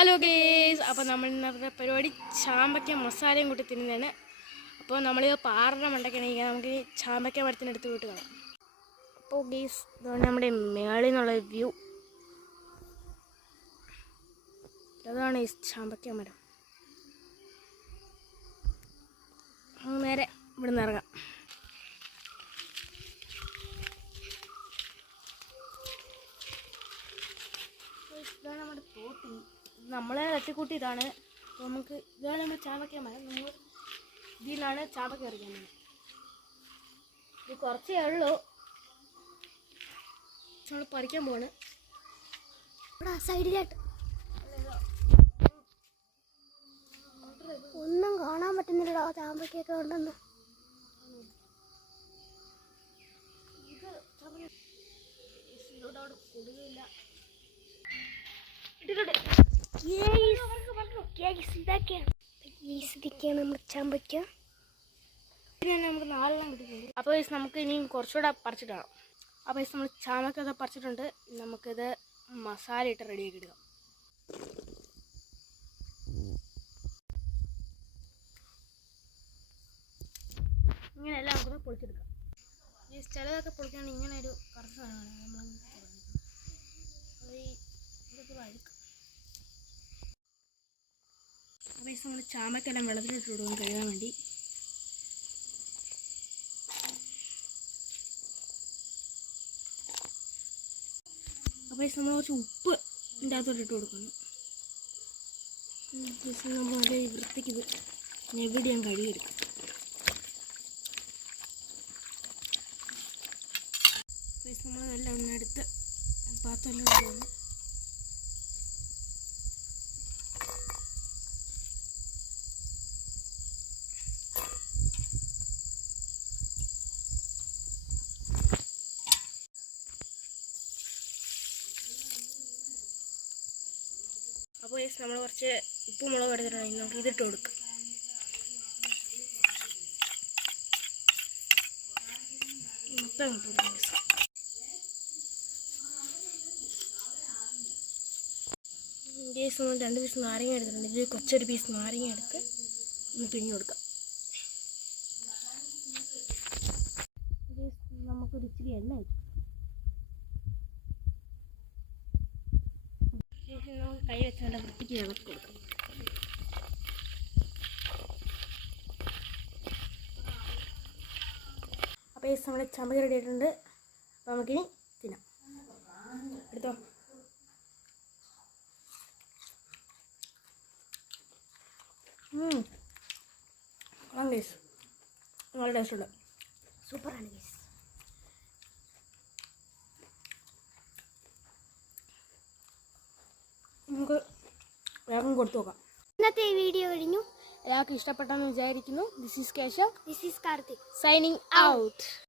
Hello guys, അപ്പോൾ നമ്മൾ ഇന്നത്തെ പരിപാടി ചാമ്പയ്ക്ക മസാലയും കൂട്ടി തിന്നുന്നതാണ്. അപ്പോൾ നമ്മൾ പാറയുടെ മണ്ടയ്ക്കാണെങ്കിൽ നമുക്ക് ചാമ്പയ്ക്ക മരത്തിനടുത്ത് പോയിട്ട് കാണാം. അപ്പോൾ ഗേസ്, ഇതാണ് നമ്മുടെ മേളിൽ നിന്നുള്ള വ്യൂ. അതാണ് ഈ ചാമ്പയ്ക്ക മരം. നേരെ ഇവിടെ നിന്ന് ഇറങ്ങാം. ഇതാണ് നമ്മുടെ തോട്ടി. നമ്മളെ തട്ടിക്കൂട്ടി ഇതാണ്. അപ്പോൾ നമുക്ക് ഇതാണ് നമ്മുടെ ചാമ്പയ്ക്ക മരം. നമ്മൾ ഇതിൽ നിന്നാണ് ചാമ്പയ്ക്ക പറിക്കാൻ. ഇത് കുറച്ചേ ഉള്ളൂ. നമ്മൾ പറിക്കാൻ പോവാണ്. ഇവിടെ സൈഡിലായിട്ട് ഒന്നും കാണാൻ പറ്റുന്നില്ലടോ. ചാമ്പയ്ക്കൊക്കെ ഉണ്ടെന്ന് കൊടുക്കില്ല. ഇതൊക്കെയാണ് നമ്മുടെ ചാമ്പയ്ക്ക. നമുക്ക് 4 കിട്ടിയിട്ടുണ്ട്. അപ്പോൾ നമുക്ക് ഇനിയും കുറച്ചുകൂടെ പറിച്ചിട്ട് കാണാം. അപ്പോൾ നമ്മൾ ചാമ്പയ്ക്കൊക്കെ പറിച്ചിട്ടുണ്ട്. നമുക്കിത് മസാല ഇട്ട് റെഡിയാക്കി എടുക്കാം. ഇങ്ങനെയെല്ലാം നമുക്കൊന്ന് പൊളിച്ചെടുക്കാം. ഈ ചിലതൊക്കെ പൊളിക്കാണ്ട് ഇങ്ങനെ ഒരു കറുത്ത സാധനമാണ് നമ്മളങ്ങ് ഇതൊക്കെ വഴുക്കാം. അപ്പോൾ നമ്മൾ ചാമ്പയ്ക്കെല്ലാം വെള്ളത്തിലിട്ട് കൊടുക്കും കഴുകാൻ വേണ്ടി. അപ്പോൾ നമ്മൾ കുറച്ച് ഉപ്പ് ഇതിൻ്റെ അകത്തോട്ട് ഇട്ട് കൊടുക്കണം. നമ്മൾ അതേ വൃത്തിക്ക് ഇത് ഞെവിടി ഞാൻ കഴുകിയെടുക്കും. നമ്മൾ നല്ല എണ്ണ എടുത്ത് പാത്രമെല്ലാം ഇടുന്നു. അപ്പോൾ നമ്മൾ കുറച്ച് ഉപ്പും മുളകും എടുത്തിട്ടുണ്ടെങ്കിൽ നമുക്ക് ഇതിട്ട് കൊടുക്കാം. മൊത്തം ഇട്ട് കൊടുക്കാം. കേസ് 2 പീസ് നാരങ്ങ എടുത്തിട്ടുണ്ട്. ഇതിൽ കുറച്ചൊരു പീസ് നാരങ്ങ എടുത്ത് ഒന്ന് പിഴിഞ്ഞ് കൊടുക്കാം. നമുക്കൊരു ഇച്ചിരി എണ്ണ വെക്കും. നമുക്ക് കൈ വെച്ച് നല്ല വൃത്തിക്ക് ഇളക്കി കൊടുക്കാം. അപ്പോൾ ഈ നമ്മുടെ ചാമ്പയ്ക്ക റെഡി ആയിട്ടുണ്ട്. അപ്പോൾ നമുക്കിനി തിന്നാം. എടുത്തോ. ഗേസ്, നല്ല ടേസ്റ്റുണ്ട്. സൂപ്പറാണ് ഗേസ്. നമുക്ക് വേഗം കൊടുത്തു നോക്കാം. ഇന്നത്തെ ഈ വീഡിയോ കഴിഞ്ഞു. എല്ലാവർക്കും ഇഷ്ടപ്പെട്ടെന്ന് വിചാരിക്കുന്നു. This is Keshav. This is Karthik. Signing out.